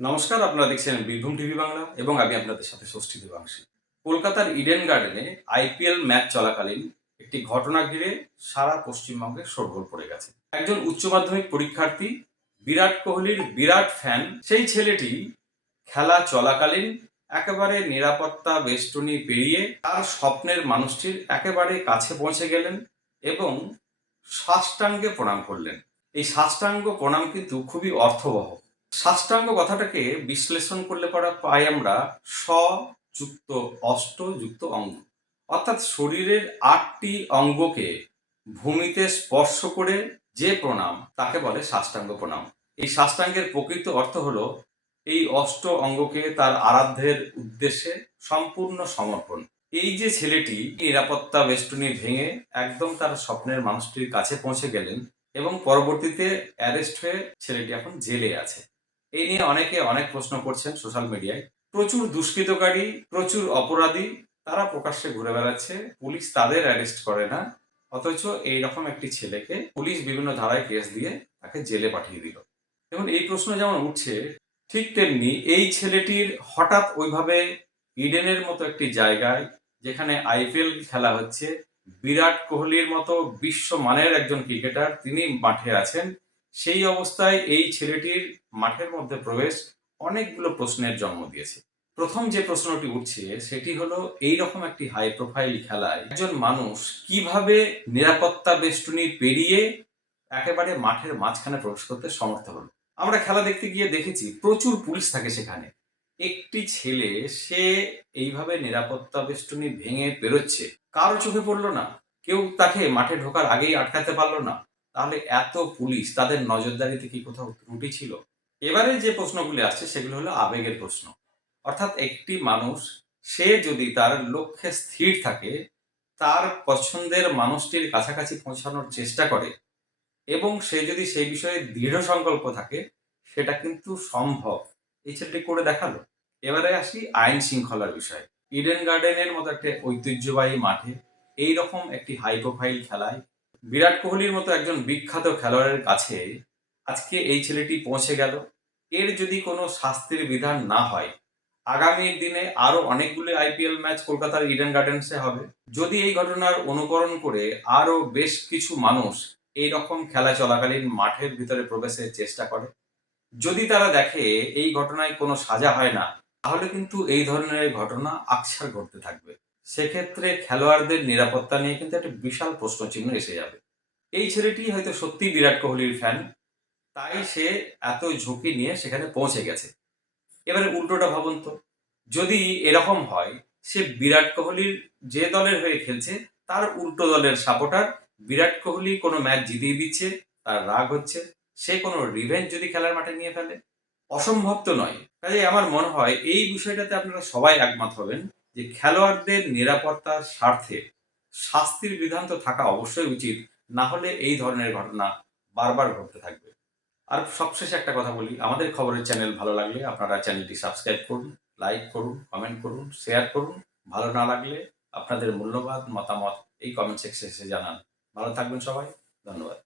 নমস্কার, আপনারা দেখছেন বীরভূম টিভি বাংলা এবং আমি আপনাদের সাথে ষষ্ঠী দেবাংশী। কলকাতার ইডেন গার্ডেনে আইপিএল ম্যাচ চলাকালীন একটি ঘটনা ঘিরে সারা পশ্চিমবঙ্গে শোরগোল পড়ে গেছে। একজন উচ্চ মাধ্যমিক পরীক্ষার্থী, বিরাট কোহলির বিরাট ফ্যান, সেই ছেলেটি খেলা চলাকালীন একেবারে নিরাপত্তা বেষ্টনী পেরিয়ে তার স্বপ্নের মানুষটির একেবারে কাছে পৌঁছে গেলেন এবং সাষ্টাঙ্গে প্রণাম করলেন। এই সাষ্টাঙ্গ প্রণাম কিন্তু খুবই অর্থবহ। সাষ্টাঙ্গ কথাটাকে বিশ্লেষণ করলে পরা পাই আমরা স যুক্ত, অষ্ট যুক্ত অঙ্গ। অর্থাৎ শরীরের আটটি অঙ্গকে ভূমিতে স্পর্শ করে যে প্রণাম, তাকে বলে সাষ্টাঙ্গ প্রণাম। এই সাষ্টাঙ্গের প্রকৃত অর্থ হলো এই অষ্ট অঙ্গকে তার আরাধ্যের উদ্দেশ্যে সম্পূর্ণ সমর্পণ। এই যে ছেলেটি নিরাপত্তা বেষ্টনী ভেঙে একদম তার স্বপ্নের মানুষটির কাছে পৌঁছে গেলেন এবং পরবর্তীতে অ্যারেস্ট হয়ে ছেলেটি এখন জেলে আছে। এই নিয়ে অনেকে অনেক প্রশ্ন করছেন সোশ্যাল মিডিয়ায় প্রচুর দুষ্কৃতকারী, প্রচুর অপরাধী, তারা প্রকাশ্যে ঘুরে বেড়াচ্ছে পুলিশ তাদের অ্যারেস্ট করে না। অথচ এইরকম একটি ছেলেকে পুলিশ বিভিন্ন ধারায় কেস দিয়ে তাকে জেলে পাঠিয়ে দিল। দেখুন, এই প্রশ্ন যেমন উঠছে, ঠিক তেমনি এই ছেলেটির হঠাৎ ওইভাবে ইডেনের মতো একটি জায়গায়, যেখানে আইপিএল খেলা হচ্ছে, বিরাট কোহলির মতো বিশ্বমানের একজন ক্রিকেটার তিনি মাঠে আছেন। সেই অবস্থায় এই ছেলেটির মাঠের মধ্যে প্রবেশ অনেকগুলো প্রশ্নের জন্ম দিয়েছে। প্রথম যে প্রশ্নটি উঠছে সেটি হলো এই রকম একটি হাই প্রোফাইল খেলায় একজন মানুষ কীভাবে নিরাপত্তা বেষ্টনী পেরিয়ে একেবারে মাঠের মাঝখানে প্রবেশ করতে সমর্থ হলো? আমরা খেলা দেখতে গিয়ে দেখেছি, প্রচুর পুলিশ থাকে সেখানে। একটি ছেলে, সে এইভাবে নিরাপত্তা বেষ্টনী ভেঙে পেরোচ্ছে। কারও চোখে পড়ল না। কেউ তাকে মাঠে ঢোকার আগেই আটকাতে পারল না। তাহলে এত পুলিশ তাদের নজরদারিতে কি কোথাও ত্রুটি ছিল? এবারে যে প্রশ্নগুলি আসছে সেগুলো হলো আবেগের প্রশ্ন। অর্থাৎ একটি মানুষ, সে যদি তার লক্ষ্যে স্থির থাকে, তার পছন্দের মানুষটির কাছাকাছি পৌঁছানোর চেষ্টা করে এবং সে যদি সেই বিষয়ে দৃঢ় সংকল্প থাকে, সেটা কিন্তু সম্ভব। এই ছেলেটি করে দেখাল। এবারে আসি আইন শৃঙ্খলার বিষয়ে। ইডেন গার্ডেনের মতো একটা ঐতিহ্যবাহী মাঠে এই রকম একটি হাই প্রোফাইল খেলায় বিরাট কোহলির মতো একজন বিখ্যাত খেলোয়াড়ের কাছে আজকে এই ছেলেটি পৌঁছে গেল। এর যদি কোনো শাস্তির বিধান না হয়, আগামী দিনে আরও অনেকগুলি আইপিএল ম্যাচ কলকাতার ইডেন গার্ডেন্সে হবে। যদি এই ঘটনার অনুকরণ করে আরও বেশ কিছু মানুষ এই রকম খেলা চলাকালীন মাঠের ভিতরে প্রবেশের চেষ্টা করে, যদি তারা দেখে এই ঘটনায় কোনো সাজা হয় না, তাহলে কিন্তু এই ধরনের ঘটনা আকসার ঘটতে থাকবে। সেক্ষেত্রে খেলোয়াড়দের নিরাপত্তা নিয়ে কিন্তু একটা বিশাল প্রশ্নচিহ্ন এসে যাবে। এই ছেলেটি হয়তো সত্যি বিরাট কোহলির ফ্যান, তাই সে এত ঝুঁকি নিয়ে সেখানে পৌঁছে গেছে। এবারে উল্টোটা ভাবুন তো, যদি এরকম হয়, সে বিরাট কোহলির যে দলের হয়ে খেলছে, তার উল্টো দলের সাপোর্টার বিরাট কোহলি কোনো ম্যাচ জিতিয়ে দিচ্ছে, তার রাগ হচ্ছে, সে কোনো রিভেঞ্জ যদি খেলার মাঠে নিয়ে ফেলে? অসম্ভব তো নয়। কাজে আমার মনে হয় এই বিষয়টাতে আপনারা সবাই একমত হবেন। যে খেলোয়াড়দের নিরাপত্তার স্বার্থে শাস্তির বিধান তো থাকা অবশ্যই উচিত, না হলে এই ধরনের ঘটনা বারবার ঘটতে থাকবে। আর সবশেষে একটা কথা বলি, আমাদের খবরের চ্যানেল ভালো লাগলে আপনারা চ্যানেলটি সাবস্ক্রাইব করুন, লাইক করুন, কমেন্ট করুন, শেয়ার করুন। ভালো না লাগলে আপনাদের মূল্যবান মতামত এই কমেন্ট সেকশনে জানান। ভালো থাকবেন সবাই, ধন্যবাদ।